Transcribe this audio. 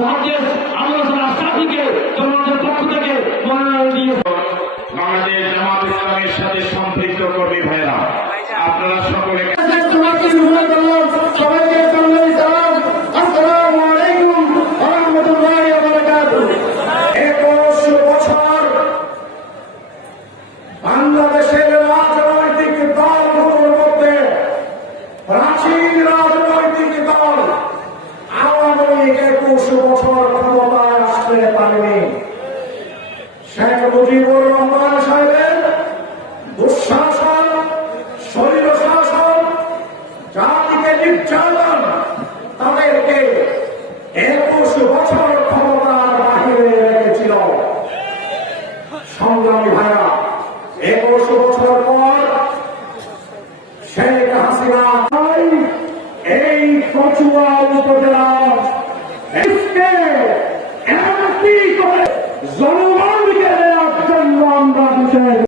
তোমাদের পক্ষ থেকে সাথে সম্পৃক্ত কর্মী ভাইরা আপনারা সকলে আওয়ামী একুশ বছর ক্ষমতায় আসতে পারেনি শেখ মুজিবুর রহমান সাহেবের দুঃশাসন শরীর শাসন জাতিকে নির্যাতন তাদেরকে একুশ বছর ক্ষমতার বাহিরে রেখেছিল সংগ্রামী ভাইরা একুশ বছর পর শেখ হাসিনা এই কচুয়া উপজেলা জনতা